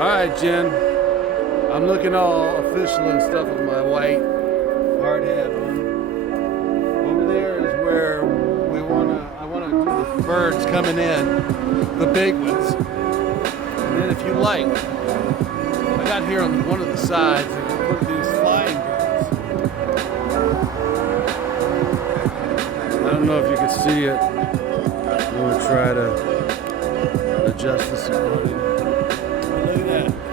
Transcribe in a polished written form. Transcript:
Alright, Jen. I'm looking all official and stuff with my white hard hat on. Over there is where I wanna do the birds coming in, the big ones. And then if you like, I got here on one of the sides and put these flying birds. I don't know if you can see it. I'm gonna try to adjust this. Look at that.